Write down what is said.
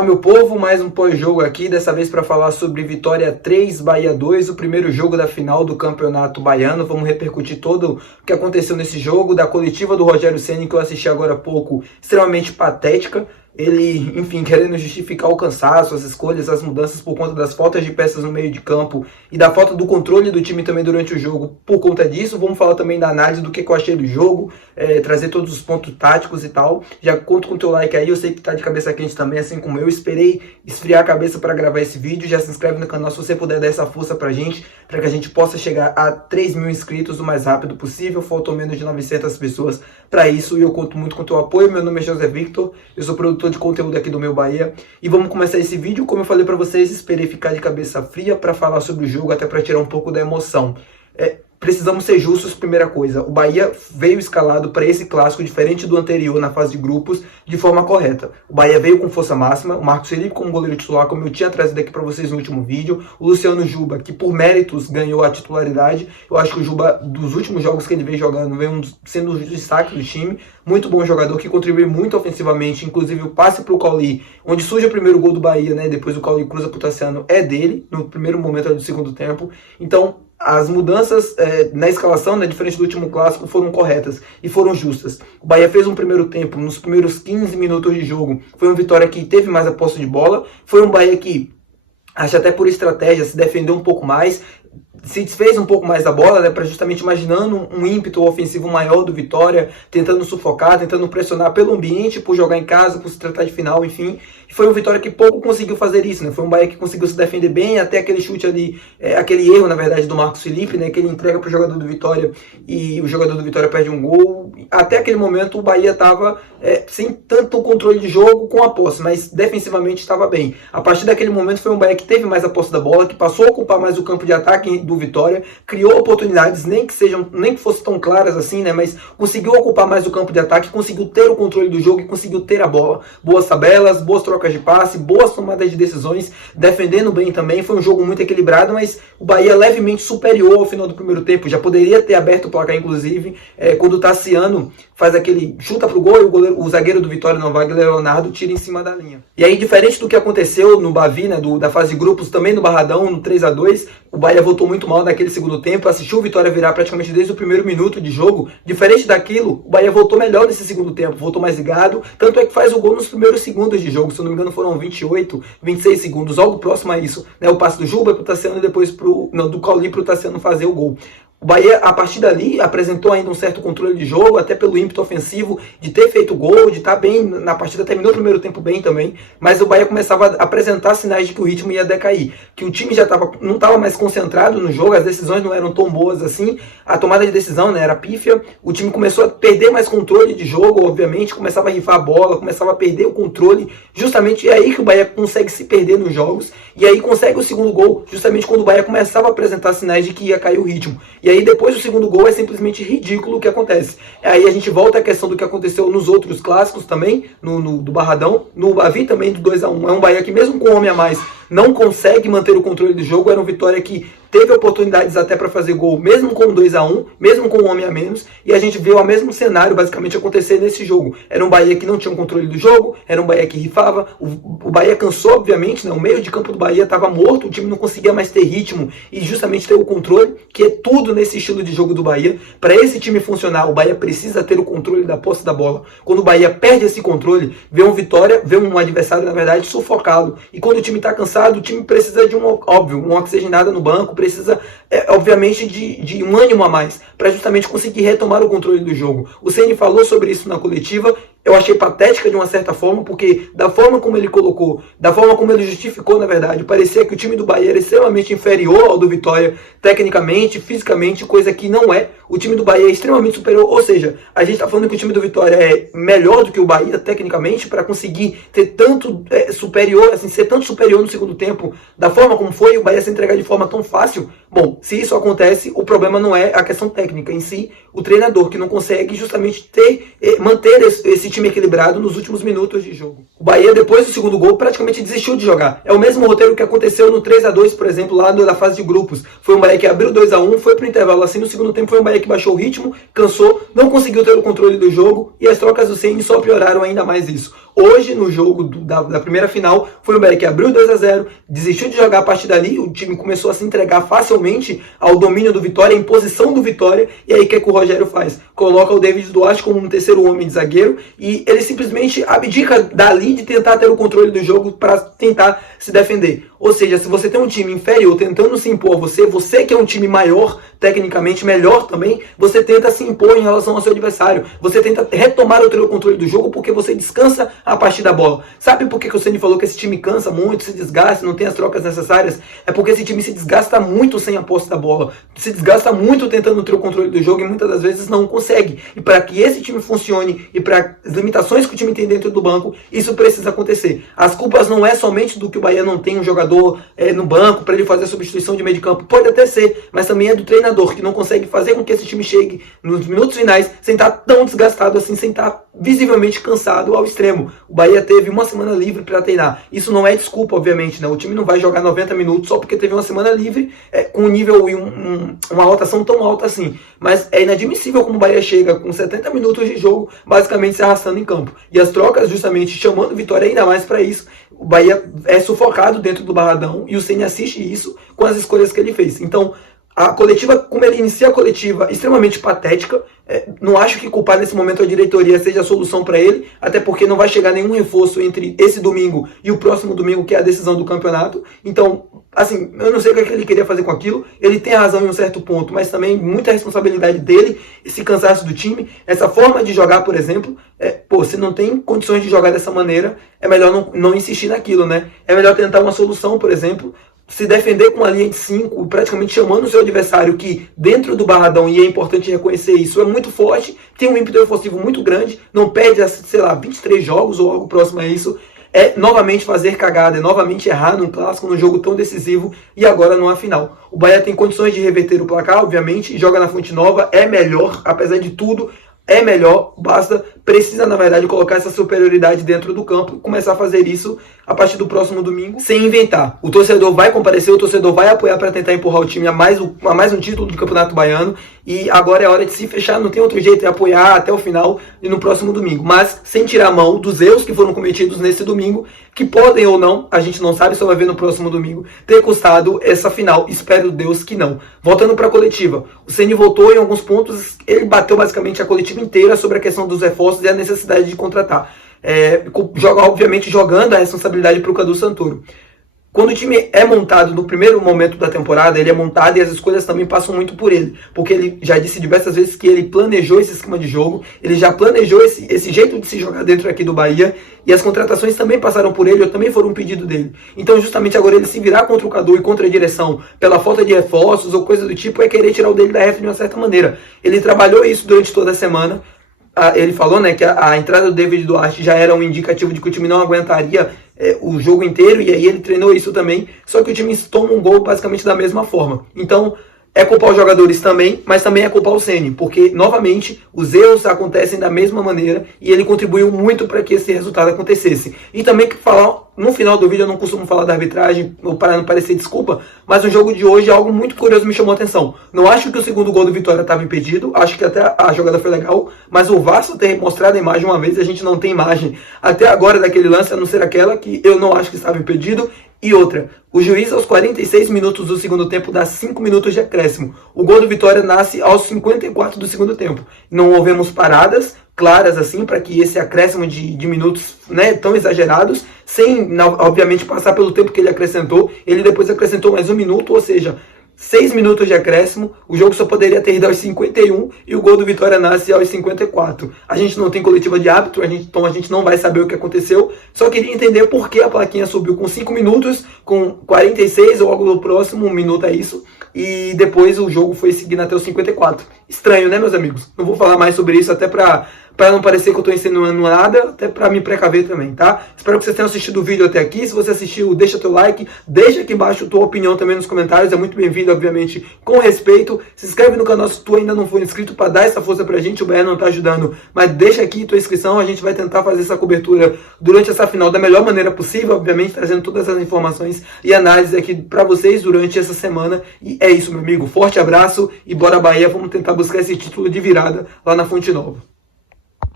Salve meu povo, mais um pós-jogo aqui, dessa vez para falar sobre Vitória 3, Bahia 2, o primeiro jogo da final do Campeonato Baiano. Vamos repercutir todo o que aconteceu nesse jogo, da coletiva do Rogério Ceni que eu assisti agora há pouco, extremamente patética. Ele, enfim, querendo justificar o cansaço, as escolhas, as mudanças por conta das faltas de peças no meio de campo e da falta do controle do time também durante o jogo por conta disso. Vamos falar também da análise do que eu achei do jogo, trazer todos os pontos táticos e tal. Já conto com o teu like aí, eu sei que tá de cabeça quente também, assim como eu. Esperei esfriar a cabeça para gravar esse vídeo. Já se inscreve no canal se você puder dar essa força pra gente, para que a gente possa chegar a 3 mil inscritos o mais rápido possível. Faltam menos de 900 pessoas para isso e eu conto muito com o teu apoio. Meu nome é José Victor, eu sou produtor de conteúdo aqui do Meu Bahia e vamos começar esse vídeo. Como eu falei para vocês, esperei ficar de cabeça fria para falar sobre o jogo, até para tirar um pouco da emoção. Precisamos ser justos, primeira coisa. O Bahia veio escalado para esse clássico, diferente do anterior na fase de grupos, de forma correta. O Bahia veio com força máxima, o Marcos Felipe como goleiro titular, como eu tinha trazido aqui para vocês no último vídeo, o Luciano Juba, que por méritos ganhou a titularidade. Eu acho que o Juba, dos últimos jogos que ele vem jogando, vem sendo um destaque do time. Muito bom jogador, que contribui muito ofensivamente, inclusive o passe para o Cauli, onde surge o primeiro gol do Bahia, né? Depois o Cauli cruza para o Tassiano, é dele, no primeiro momento do segundo tempo. Então, as mudanças na escalação, né, diferente do último clássico, foram corretas e foram justas. O Bahia fez um primeiro tempo, nos primeiros 15 minutos de jogo, foi uma vitória que teve mais a posse de bola, foi um Bahia que, acho até por estratégia, se defendeu um pouco mais, se desfez um pouco mais da bola, né, para justamente imaginando um ímpeto ofensivo maior do Vitória, tentando sufocar, tentando pressionar pelo ambiente, por jogar em casa, por se tratar de final, enfim. E foi um Vitória que pouco conseguiu fazer isso, né? Foi um Bahia que conseguiu se defender bem, até aquele chute ali, aquele erro, na verdade, do Marcos Felipe, né, que ele entrega para o jogador do Vitória e o jogador do Vitória perde um gol. Até aquele momento o Bahia estava sem tanto controle de jogo com a posse, mas defensivamente estava bem. A partir daquele momento foi um Bahia que teve mais a posse da bola, que passou a ocupar mais o campo de ataque do Vitória, criou oportunidades, nem que fossem tão claras assim, né, mas conseguiu ocupar mais o campo de ataque, conseguiu ter o controle do jogo e conseguiu ter a bola. Boas tabelas, boas trocas de passe, boas tomadas de decisões, defendendo bem também. Foi um jogo muito equilibrado, mas o Bahia levemente superior ao final do primeiro tempo. Já poderia ter aberto o placar, inclusive, quando o Tassiano faz aquele chuta pro gol e o zagueiro do Vitória, não, Wagner Leonardo, tira em cima da linha. E aí, diferente do que aconteceu no Bavi, né, da fase de grupos, também no Barradão, no 3-2, o Bahia voltou muito mal naquele segundo tempo, assistiu o Vitória virar praticamente desde o primeiro minuto de jogo. Diferente daquilo, o Bahia voltou melhor nesse segundo tempo, voltou mais ligado, tanto é que faz o gol nos primeiros segundos de jogo, se eu não me engano foram 28, 26 segundos, algo próximo a isso, né, o passe do Juba pro Tassiano e depois do Cauli pro Tassiano fazer o gol. O Bahia, a partir dali, apresentou ainda um certo controle de jogo, até pelo ímpeto ofensivo, de ter feito gol, de estar bem na partida, terminou o primeiro tempo bem também, mas o Bahia começava a apresentar sinais de que o ritmo ia decair, que o time já não estava mais concentrado no jogo, as decisões não eram tão boas assim, a tomada de decisão, né, era pífia, o time começou a perder mais controle de jogo, obviamente, começava a rifar a bola, começava a perder o controle, justamente é aí que o Bahia consegue se perder nos jogos, e aí consegue o segundo gol, justamente quando o Bahia começava a apresentar sinais de que ia cair o ritmo. E aí depois do segundo gol é simplesmente ridículo o que acontece. Aí a gente volta à questão do que aconteceu nos outros clássicos também, do Barradão, no Bavi também do 2-1. É um Bahia que mesmo com um homem a mais não consegue manter o controle do jogo. Era uma Vitória que teve oportunidades até para fazer gol, mesmo com 2-1, mesmo com um homem a menos, e a gente viu o mesmo cenário basicamente acontecer nesse jogo. Era um Bahia que não tinha o controle do jogo, era um Bahia que rifava, o Bahia cansou, obviamente, né? O meio de campo do Bahia estava morto, o time não conseguia mais ter ritmo e justamente ter o controle, que é tudo nesse estilo de jogo do Bahia. Para esse time funcionar, o Bahia precisa ter o controle da posse da bola. Quando o Bahia perde esse controle, vê um Vitória, vê um adversário, na verdade, sufocá-lo. E quando o time está cansado, o time precisa de uma oxigenada no banco, precisa, obviamente, de um ânimo a mais, para justamente conseguir retomar o controle do jogo. O Ceni falou sobre isso na coletiva. Eu achei patética de uma certa forma, porque da forma como ele colocou, da forma como ele justificou, na verdade, parecia que o time do Bahia era extremamente inferior ao do Vitória, tecnicamente, fisicamente, coisa que não é. O time do Bahia é extremamente superior, ou seja, a gente está falando que o time do Vitória é melhor do que o Bahia, tecnicamente, para conseguir ter tanto superior, assim, ser tanto superior no segundo tempo, da forma como foi, o Bahia se entregar de forma tão fácil. Bom, se isso acontece, o problema não é a questão técnica em si, o treinador que não consegue justamente manter esse time equilibrado nos últimos minutos de jogo. O Bahia, depois do segundo gol, praticamente desistiu de jogar. É o mesmo roteiro que aconteceu no 3-2, por exemplo, lá na fase de grupos. Foi um Bahia que abriu 2-1, foi pro intervalo assim, no segundo tempo foi um Bahia que baixou o ritmo, cansou, não conseguiu ter o controle do jogo e as trocas do Ceni só pioraram ainda mais isso. hoje no jogo da primeira final, foi o Bahia que abriu 2-0, desistiu de jogar a partir dali, o time começou a se entregar facilmente ao domínio do Vitória, em posição do Vitória, e aí o que o Rogério faz? Coloca o David Duarte como um terceiro homem de zagueiro, e ele simplesmente abdica dali de tentar ter o controle do jogo para tentar se defender. Ou seja, se você tem um time inferior tentando se impor a você que é um time maior, tecnicamente melhor também, você tenta se impor em relação ao seu adversário. Você tenta retomar o controle do jogo porque você descansa a partir da bola. Sabe por que o Ceni falou que esse time cansa muito, se desgasta, não tem as trocas necessárias? É porque esse time se desgasta muito sem a posse da bola. Se desgasta muito tentando ter o controle do jogo e muitas das vezes não consegue. E para que esse time funcione e para as limitações que o time tem dentro do banco, isso precisa acontecer. As culpas não é somente do que o Bahia não tem um jogador no banco para ele fazer a substituição de meio de campo. Pode até ser, mas também é do treinador que não consegue fazer com que esse time chegue nos minutos finais sem estar tão desgastado assim, sem estar visivelmente cansado ao extremo. O Bahia teve uma semana livre para treinar. Isso não é desculpa, obviamente, né? O time não vai jogar 90 minutos só porque teve uma semana livre com um nível e uma rotação tão alta assim. Mas é inadmissível como o Bahia chega com 70 minutos de jogo, basicamente se arrastando em campo. E as trocas, justamente, chamando Vitória ainda mais para isso. O Bahia é sufocado dentro do Barradão e o Ceni assiste isso com as escolhas que ele fez. Então, a coletiva, como ele inicia a coletiva, extremamente patética. Não acho que culpar nesse momento a diretoria seja a solução para ele, até porque não vai chegar nenhum reforço entre esse domingo e o próximo domingo, que é a decisão do campeonato. Então, assim, eu não sei o que ele queria fazer com aquilo. Ele tem razão em um certo ponto, mas também muita responsabilidade dele, esse cansaço do time, essa forma de jogar, por exemplo. Se não tem condições de jogar dessa maneira, é melhor não insistir naquilo, né? É melhor tentar uma solução, por exemplo, se defender com uma linha de 5, praticamente chamando o seu adversário, que dentro do Barradão, e é importante reconhecer isso, é muito forte, tem um ímpeto ofensivo muito grande, não perde, sei lá, 23 jogos ou algo próximo a isso, novamente fazer cagada, novamente errar num clássico, num jogo tão decisivo, e agora numa final. O Bahia tem condições de reverter o placar, obviamente, joga na Fonte Nova, é melhor, apesar de tudo, é melhor, precisa na verdade colocar essa superioridade dentro do campo e começar a fazer isso a partir do próximo domingo, sem inventar. O torcedor vai comparecer, o torcedor vai apoiar para tentar empurrar o time a mais um título do Campeonato Baiano, e agora é hora de se fechar, não tem outro jeito, é apoiar até o final e no próximo domingo, mas sem tirar a mão dos erros que foram cometidos nesse domingo, que podem ou não, a gente não sabe, só vai ver no próximo domingo, ter custado essa final. Espero Deus que não. Voltando para a coletiva, o Ceni voltou em alguns pontos, ele bateu basicamente a coletiva inteira sobre a questão dos reforços e a necessidade de contratar. Obviamente jogando a responsabilidade para o Cadu Santoro. Quando o time é montado no primeiro momento da temporada, ele é montado e as escolhas também passam muito por ele. Porque ele já disse diversas vezes que ele planejou esse esquema de jogo, ele já planejou esse jeito de se jogar dentro aqui do Bahia, e as contratações também passaram por ele, ou também foram um pedido dele. Então justamente agora ele se virar contra o Cadu e contra a direção pela falta de reforços ou coisa do tipo, é querer tirar o dele da reta de uma certa maneira. Ele trabalhou isso durante toda a semana. Ele falou, né, que a entrada do David Duarte já era um indicativo de que o time não aguentaria o jogo inteiro, e aí ele treinou isso também, só que o time toma um gol basicamente da mesma forma. Então, é culpar os jogadores também, mas também é culpar o Ceni, porque, novamente, os erros acontecem da mesma maneira e ele contribuiu muito para que esse resultado acontecesse. E também que falar, no final do vídeo eu não costumo falar da arbitragem, para não parecer desculpa, mas no jogo de hoje algo muito curioso me chamou a atenção. Não acho que o segundo gol do Vitória estava impedido, acho que até a jogada foi legal, mas o VAR só ter mostrado a imagem uma vez, a gente não tem imagem até agora daquele lance, a não ser aquela que eu não acho que estava impedido. E outra, o juiz aos 46 minutos do segundo tempo dá 5 minutos de acréscimo. O gol do Vitória nasce aos 54 do segundo tempo. Não houvemos paradas claras assim para que esse acréscimo de minutos, né, tão exagerados, sem obviamente passar pelo tempo que ele acrescentou. Ele depois acrescentou mais 1 minuto, ou seja, 6 minutos de acréscimo, o jogo só poderia ter ido aos 51 e o gol do Vitória nasce aos 54. A gente não tem coletiva de árbitro, então a gente não vai saber o que aconteceu. Só queria entender por que a plaquinha subiu com 5 minutos, com 46 ou algo do próximo, 1 minuto é isso, e depois o jogo foi seguindo até os 54. Estranho, né, meus amigos? Não vou falar mais sobre isso, até para não parecer que eu estou insinuando nada, até para me precaver também, tá? Espero que vocês tenham assistido o vídeo até aqui. Se você assistiu, deixa teu like, deixa aqui embaixo tua opinião também nos comentários, é muito bem-vindo, obviamente, com respeito. Se inscreve no canal se tu ainda não for inscrito, para dar essa força pra gente, o Bahia não tá ajudando, mas deixa aqui tua inscrição, a gente vai tentar fazer essa cobertura durante essa final da melhor maneira possível, obviamente, trazendo todas essas informações e análises aqui para vocês durante essa semana. E é isso, meu amigo, forte abraço e bora Bahia, vamos tentar buscar esse título de virada lá na Fonte Nova.